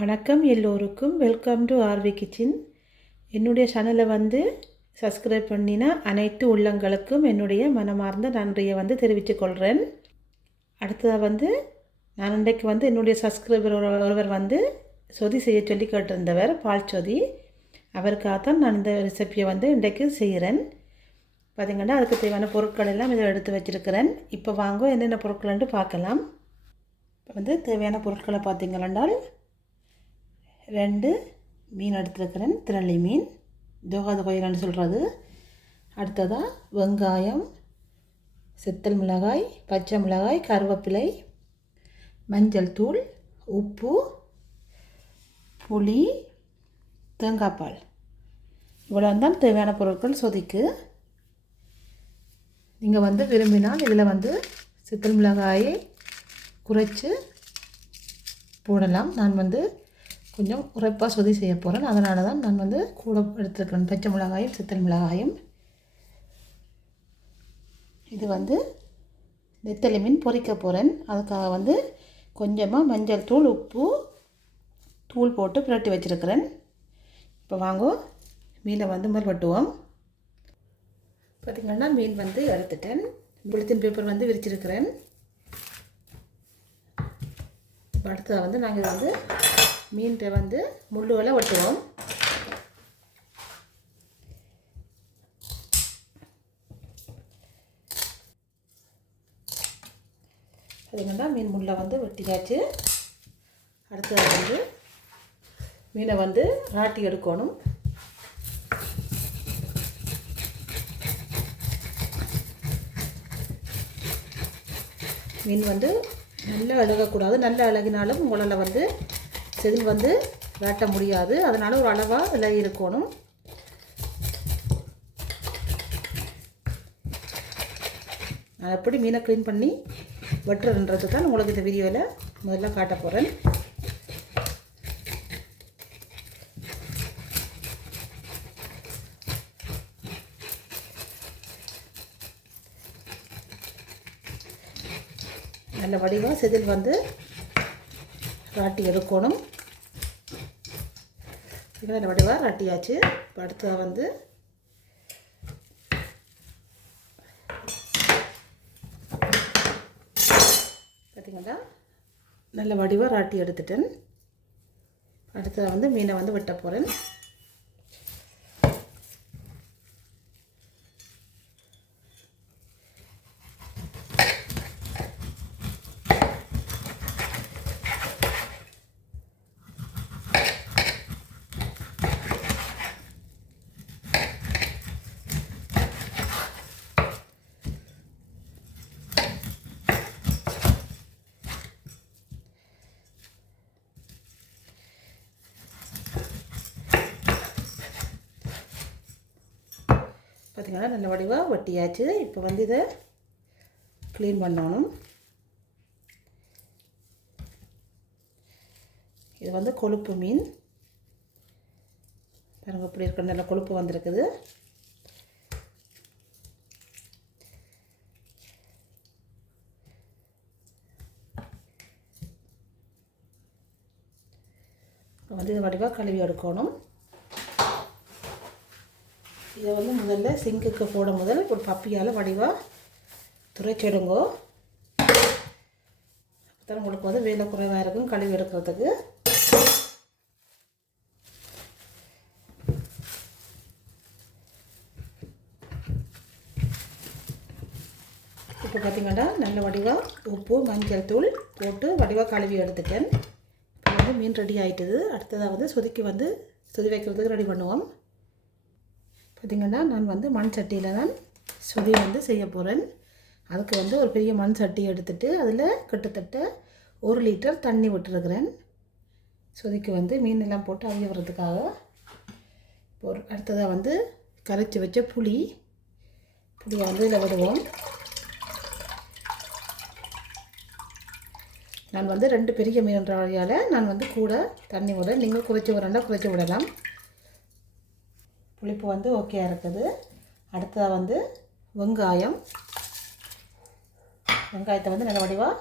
வணக்கம் எல்லோருக்கும். Welcome to RV kitchen. என்னுடைய சேனலை சப்ஸ்கிரைப் பண்ணின அனைத்து உள்ளங்களுக்கும் என்னுடைய மனமார்ந்த நன்றியை தெரிவித்துக்கொள்கிறேன். அடுத்ததாக நான் இன்றைக்கு என்னுடைய சப்ஸ்கிரைபர் ஒருவர் சொதி செய்ய சொல்லி கேட்டிருந்தவர், பால் சொதி. அவருக்காகத்தான் நான் இந்த ரெசிப்பியை இன்றைக்கு செய்கிறேன். பார்த்திங்கன்னா அதுக்கு தேவையான பொருட்கள் எல்லாம் இதை எடுத்து வச்சுருக்கிறேன். இப்போ வாங்க என்னென்ன பொருட்கள்ன்ட்டு பார்க்கலாம். இப்போ தேவையான பொருட்களை பார்த்திங்கன்னால் 2 மீன் எடுத்துருக்கிறேன், திரளி மீன், தோகாத கோயில்னு சொல்கிறது. அடுத்ததாக வெங்காயம், செத்தல் மிளகாய், பச்சை மிளகாய், கருவேப்பிலை, மஞ்சள் தூள், உப்பு, புளி, தேங்காய் பால். இவ்வளோ தான் தேவையான பொருட்கள் சொதிக்கு. நீங்கள் விரும்பினால் இதில் செத்தல் மிளகாயை குறைச்சி போடலாம். நான் கொஞ்சம் உரைப்பாக சொதி செய்ய போகிறேன், அதனால தான் நான் கூட எடுத்துருக்கிறேன் பச்சை மிளகாயும் சித்தல் மிளகாயும். இது நெத்தலி மீன் பொரிக்க போகிறேன். அதுக்காக கொஞ்சமாக மஞ்சள் தூள், உப்பு தூள் போட்டு பிரட்டி வச்சுருக்கிறேன். இப்போ வாங்க மீனை முதல் வெட்டுவோம். பார்த்திங்கன்னா மீன் எடுத்துட்டேன். புளித்தின் பேப்பர் விரிச்சிருக்கிறேன். அடுத்ததாக நாங்கள் மீன்கிட்ட முள்ளுவலை வெட்டுவோம். பார்த்திங்கன்னா மீன் முள்ளை வெட்டியாச்சு. அடுத்தது மீனை ஆட்டி எடுக்கணும். மீன் நல்லா அழுகக்கூடாது. நல்லா அழுகினாலும் உங்களால் செதில் வெட்ட முடியாது. அதனால் ஒரு அளவாக விலகி இருக்கணும். நான் எப்படி மீனை க்ளீன் பண்ணி வெட்டுறதுன்றது தான் உங்களுக்கு இந்த வீடியோவில் முதல்ல காட்ட போகிறேன். நல்ல வடிவாக செதில் ராட்டி எடுக்கணும். நல்ல வடிவாக ராட்டியாச்சு. இப்போ அடுத்ததாக பார்த்திங்கன்னா நல்ல வடிவாக ராட்டி எடுத்துட்டேன். அடுத்ததாக மீனை வெட்ட போகிறேன். பார்த்திங்கன்னா நல்ல வடிவாக வெட்டியாச்சு. இப்போ இதை க்ளீன் பண்ணணும். இது கொழுப்பு மீன். பாருங்கள் இப்படி இருக்கிற நல்ல கொழுப்பு வந்திருக்குது. இப்போ இதை வடிவாக கழுவி எடுக்கணும். இதை முதல்ல சிங்குக்கு போட முதல் ஒரு பப்பியால் வடிவாக துரைச்சிடுங்கோ. அப்போ தான் உங்களுக்கு வேலை குறைவாக இருக்கும் கழுவி எடுக்கிறதுக்கு. இப்போ பார்த்திங்கன்னா நல்ல வடிவாக உப்பு மஞ்சள் தூள் போட்டு வடிவாக கழுவி எடுத்துட்டேன். இப்போ மீன் ரெடி ஆகிட்டுது. அடுத்ததாக சொதிக்கு சொதி வைக்கிறதுக்கு ரெடி பண்ணுவோம். பார்த்திங்கன்னா நான் மண் சட்டியில் தான் சொதி செய்ய போகிறேன். அதுக்கு ஒரு பெரிய மண் சட்டி எடுத்துகிட்டு அதில் கிட்டத்தட்ட 1 லிட்டர் தண்ணி விட்டுருக்கிறேன். சொதிக்கு மீன் எல்லாம் போட்டு அவிய வர்றதுக்காக. அடுத்ததாக கரைச்சி வச்ச புளியை இதில் விடுவோம். நான் 2 பெரிய மீன்ன்ற வழியால் நான் கூட தண்ணி விட, நீங்கள் குறைச்சி விடண்டா குறைச்சி விடலாம். புளிப்பு ஓகேயாக இருக்குது. அடுத்ததாக வெங்காயத்தை நல்ல வடிவாக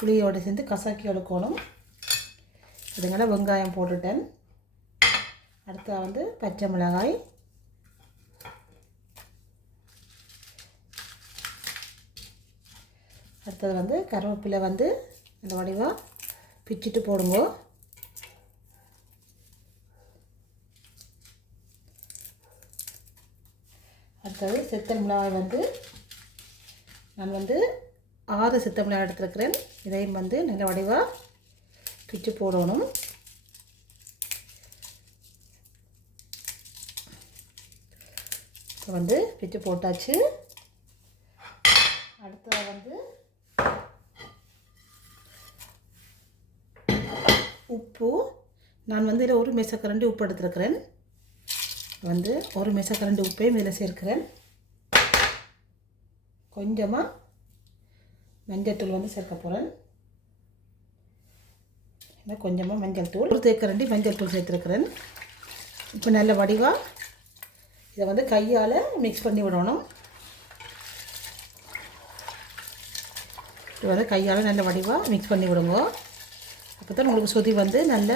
புளியோடு சேர்ந்து கசக்கி எடுக்கணும். இதுங்களை வெங்காயம் போட்டுட்டேன். அடுத்தது வந்து பச்சை மிளகாய், அடுத்தது வந்து கருவேப்பிலை வந்து இந்த வடிவாக பிச்சிட்டு போடுங்க. அடுத்தது சித்தல் மிளகாய் வந்து நான் வந்து 6 சித்த மிளகாய் எடுத்துருக்கிறேன். இதையும் வந்து நல்ல வடிவாக பிச்சு போடணும். இப்போ வந்து பிச்சு போட்டாச்சு. அடுத்தது வந்து உப்பு. நான் வந்து இதில் 1 மேசக்கரண்டி உப்பு எடுத்துருக்கிறேன். வந்து 1 மேசக்கரண்டி உப்பையும் இதில் சேர்க்கிறேன். கொஞ்சமாக மஞ்சள் வந்து சேர்க்க போகிறேன். கொஞ்சமாக மஞ்சள் தூள், 1 தேக்கரண்டி மஞ்சள் தூள் சேர்த்துருக்கிறேன். இப்போ நல்ல வடிவாக இதை வந்து கையால் மிக்ஸ் பண்ணி விடணும். இது வந்து கையால் நல்ல வடிவாக மிக்ஸ் பண்ணி விடுங்க. அப்போ தான் உங்களுக்கு சொதி வந்து நல்ல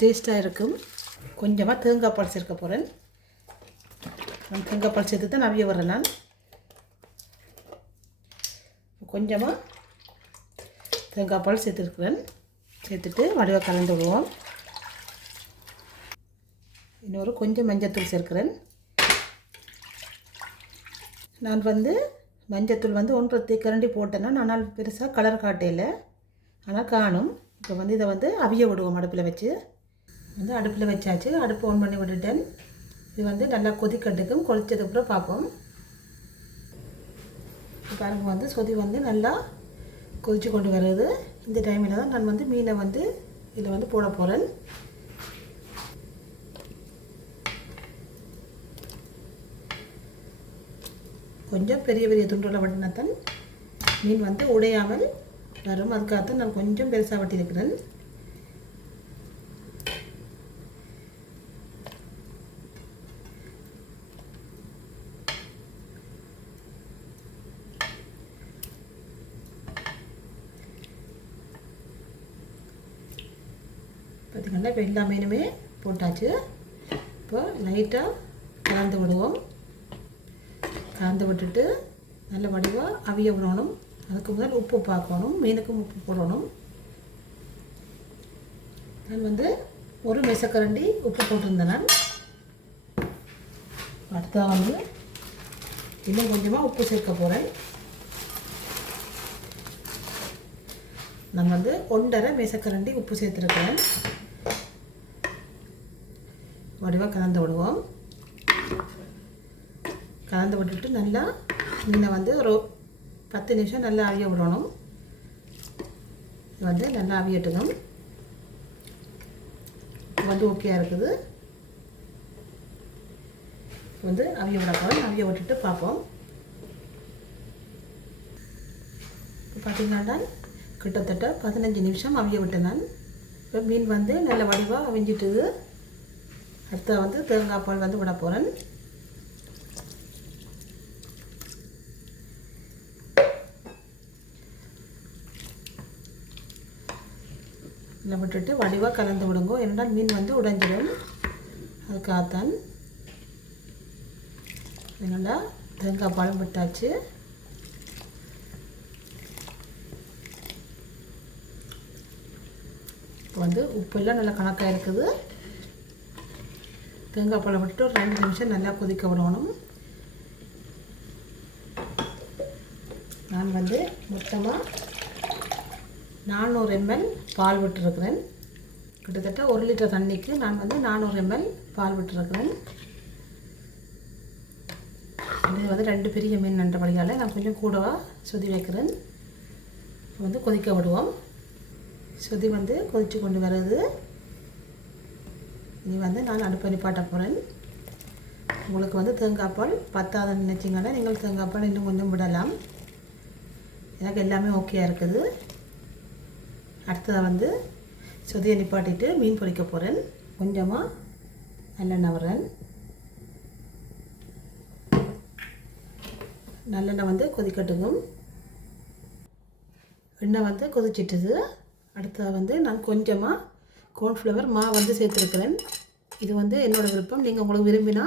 டேஸ்ட்டாக இருக்கும். கொஞ்சமாக தேங்காய் பால் சேர்க்க போகிறேன். நான் தேங்காய் பால் சேர்த்து தான் நவிய வரேன். நான் கொஞ்சமாக தேங்காய் பால் சேர்த்துருக்குறேன். சேர்த்துட்டு வடிவாக கலந்து விடுவோம். இன்னொரு கொஞ்சம் மஞ்சத்தூள் சேர்க்கிறேன். நான் வந்து மஞ்சத்தூள் வந்து 1 தேக்கரண்டி போட்டேன்னா ஆனால் பெருசாக கலர் காட்டையில், ஆனால் காணும். இப்போ வந்து இதை வந்து அவிய விடுவோம். அடுப்பில் வச்சு வந்து அடுப்பில் வச்சாச்சு. அடுப்பு ஆன் பண்ணி விட்டுட்டேன். இது வந்து நல்லா கொதிக்கட்டுக்கும். கொதிச்சதுக்கப்புறம் பார்ப்போம். பாருங்கள் வந்து சொதி வந்து நல்லா கொதித்து கொண்டு வருது. இந்த டைமில் தான் நான் வந்து மீனை வந்து இதில் வந்து போட போகிறேன். கொஞ்சம் பெரிய பெரிய துண்டுகளை வட்டினாத்தான் மீன் வந்து உடையாமல் வரும். அதுக்காகத்தான் நான் கொஞ்சம் பெருசாக வட்டியிருக்கிறேன். பார்த்திங்கன்னா இப்போ எல்லா மீனுமே போட்டாச்சு. இப்போ லைட்டாக கலந்து விடுவோம். கலந்து விட்டுட்டு நல்ல வடிவாக அவிய விடணும். அதுக்கு முதல் உப்பு பார்க்கணும். மீனுக்கும் உப்பு போடணும். நான் வந்து 1 மேசக்கரண்டி உப்பு போட்டிருந்தேன். நான் அடுத்ததாக வந்து இன்னும் கொஞ்சமாக உப்பு சேர்க்க போகிறேன். நான் வந்து 1.5 மேசக்கரண்டி உப்பு சேர்த்துருக்கிறேன். வடிவாக கலந்து விடுவோம். கலந்து விட்டுட்டு நல்லா மீனை வந்து ஒரு 10 நிமிஷம் நல்லா அவிய விடணும். வந்து நல்லா அவியட்டுணும். வந்து ஓகேயாக இருக்குது. வந்து அவிய விட போகிறோம். அவிய விட்டுட்டு பார்ப்போம். இப்போ பார்த்திங்கன்னா கிட்டத்தட்ட 15 நிமிஷம் அவிய விட்டேன் நான். இப்போ மீன் வந்து நல்ல வடிவாக அவிஞ்சிட்டுது. அடுத்த வந்து தேங்காய் பால் வந்து விட போகிறேன். இதில் விட்டுட்டு வடிவாக கலந்து விடுங்க. என்றால் மீன் வந்து உடைஞ்சிடும். அதுக்காகத்தான் நல்லா தேங்காய் பாலும் விட்டாச்சு. இப்போ வந்து உப்பெல்லாம் நல்லா கணக்காக இருக்குது. தேங்காய் பாலை விட்டுட்டு ஒரு 2 நிமிஷம் நல்லா கொதிக்க விடணும். நான் வந்து மொத்தமாக 400 ml பால் விட்டுருக்கிறேன். கிட்டத்தட்ட 1 லிட்டர் தண்ணிக்கு நான் வந்து 400 ml பால் விட்டுருக்கிறேன். இது வந்து 2 பெரிய மீன் நன்றபடியால் நான் கொஞ்சம் கூடவாக சொதி வைக்கிறேன். வந்து கொதிக்க விடுவோம். சொதி வந்து கொதித்து கொண்டு வருது. இனி வந்து நான் அடுப்பை நிப்பாட்ட போகிறேன். உங்களுக்கு வந்து தேங்காய் பால் பத்தாதுன்னு நினச்சிங்கன்னா நீங்கள் தேங்காய் பால் இன்னும் கொஞ்சம் விடலாம். எனக்கு எல்லாமே ஓகேயாக இருக்குது. அடுத்ததாக வந்து சொதியை நிப்பாட்டிட்டு மீன் பொரிக்க போகிறேன். கொஞ்சமாக நல்லெண்ணெய் விடுறேன். நல்லெண்ணெய் வந்து கொதிக்கட்டுங்க. எண்ணெய் வந்து கொதிச்சிட்டுது. அடுத்தது வந்து நான் கொஞ்சமாக கார்ன்ஃப்ளவர் மாவு வந்து சேர்த்துருக்கிறேன். இது வந்து என்னோடய விருப்பம். நீங்கள் உங்களுக்கு விரும்பினா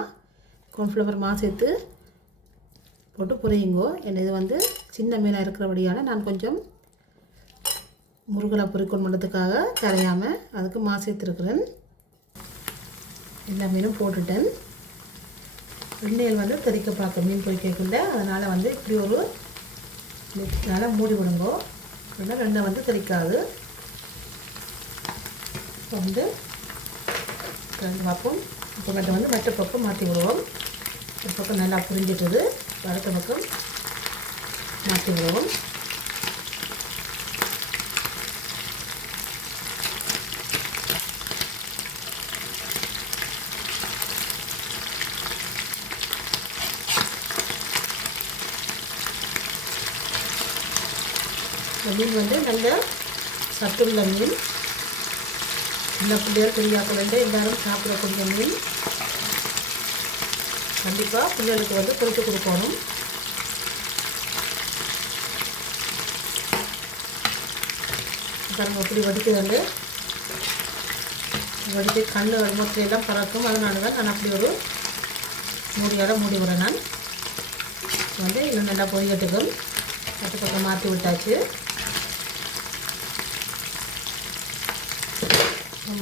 கார்ன்ஃப்ளவர் மாவு சேர்த்து போட்டு பொரியுங்கோ. இது வந்து சின்ன மீனாக இருக்கிறபடியால் நான் கொஞ்சம் முருகலை பொரிக்கொண்டு பண்ணுறதுக்காக கரையாமல் அதுக்கு மாவு சேர்த்துருக்குறேன். எல்லா மீனும் போட்டுட்டேன். எண்ணெயில் வந்து தெறிக்க பார்க்க மீன் பொரிக்கக்குள்ள, அதனால் வந்து இப்படி ஒரு நல்லா மூடி விடுங்கோ. அப்படின்னா எண்ணெய் வந்து தெறிக்காது. இப்போ வந்து ரெண்டு பக்கம் இப்போ வந்து மற்ற பக்கம் மாற்றி விடுவோம். ஒரு பக்கம் நல்லா புரிஞ்சிட்டுது, அடுத்த பக்கம் மாற்றி விடுவோம். இந்த மீன் வந்து நல்ல சத்துள்ள மீன். சின்ன பிள்ளைகள் பெரியாக்கள் எல்லாரும் சாப்பிடக்கூடிய மீன். கண்டிப்பாக பிள்ளைகளுக்கு வந்து பொரித்து கொடுக்கணும். பாருங்கள் அப்படி வடித்து வந்து வடித்து கண் முட்டையெல்லாம் பறக்கும். அதனால தான் நான் அப்படி ஒரு மூடியோட மூடி விடுறேன். நான் வந்து இன்னும் நல்லா பொரியட்டுக்கும். பத்து பக்கம் மாற்றி விட்டாச்சு.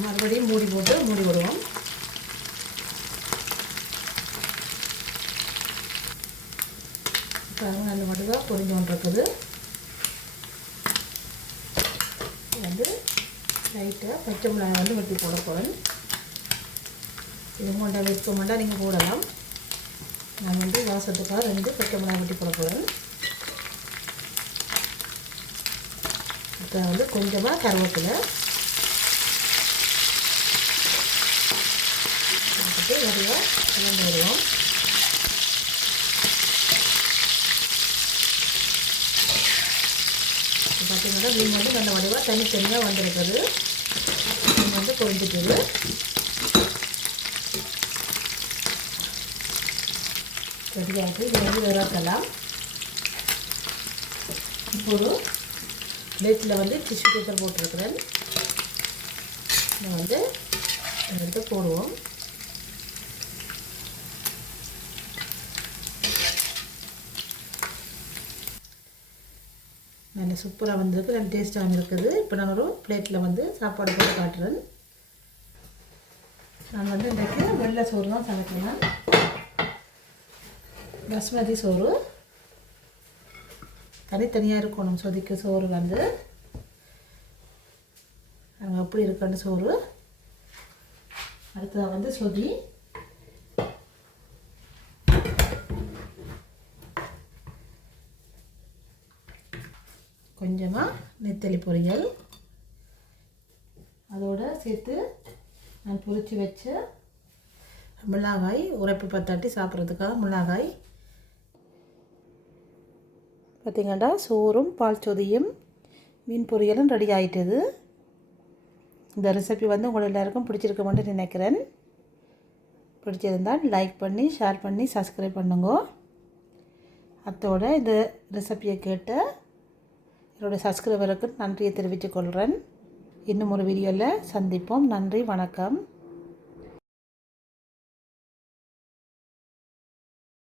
மறுபடியும் மூடி போட்டு மூடி விடுவோம். நல்ல வடிவாக பொரிஞ்சு கொண்டிருக்குது. வந்து லைட்டாக பச்சை மிளகாய் வந்து வெட்டி போட போகிறேன். இது கொண்ட விருப்பம் மட்டும் நீங்கள் போடலாம். நான் வந்து வாசத்துக்காக 2 பச்சை மிளகாய் வெட்டி போட போகிறேன். இப்போ வந்து கொஞ்சமாக கருவேப்பிலை போட்டு வடிவாக கலந்து விடுவோம். பார்த்தீங்கன்னா மீன் வந்து நல்ல வடிவாக தனித்தனியாக வந்திருக்குது. மீன் வந்து பொரிஞ்சிட்டுது. ரெடியாகிட்டு இதை வந்து விரட்டலாம். இப்போ ஒரு பிளேட்டில் வந்து டிஷ்யூ பேப்பர் போட்டிருக்கிறேன். இதை வந்து எடுத்து போடுவோம். நல்ல சூப்பராக வந்திருக்கு. நல்ல டேஸ்ட்டாகவும் இருக்குது. இப்போ நான் ஒரு பிளேட்டில் வந்து சாப்பாடு போட்டு காட்டுறேன். நான் வந்து இன்றைக்கு வெள்ளை சோறு தான் சமைக்கிறேன். பாஸ்மதி சோறு தனித்தனியாக இருக்கணும். சொதிக்க சோறு வந்து அங்கே எப்படி இருக்குன்னு சோறு. அடுத்ததாக வந்து சொதி. கொஞ்சமாக நெத்தலி பொரியல் அதோடு சேர்த்து நான் பொரித்து வச்ச மிளகாய், உரைப்பு பத்தாட்டி சாப்பிட்றதுக்காக மிளகாய். பார்த்திங்கன்னா சோறும் பால் சொதியும் மீன் பொரியலும் ரெடி ஆகிட்டுது. இந்த ரெசிபி வந்து உங்கள் எல்லாருக்கும் பிடிச்சிருக்க மாட்டேன்னு நினைக்கிறேன். பிடிச்சிருந்தால் லைக் பண்ணி ஷேர் பண்ணி சப்ஸ்கிரைப் பண்ணுங்க. அதோட இந்த ரெசிபியை கேட்ட என்னோடய சப்ஸ்கிரைபருக்கு நன்றியை தெரிவித்துக் கொள்கிறேன். இன்னும் ஒரு வீடியோவில் சந்திப்போம். நன்றி, வணக்கம்.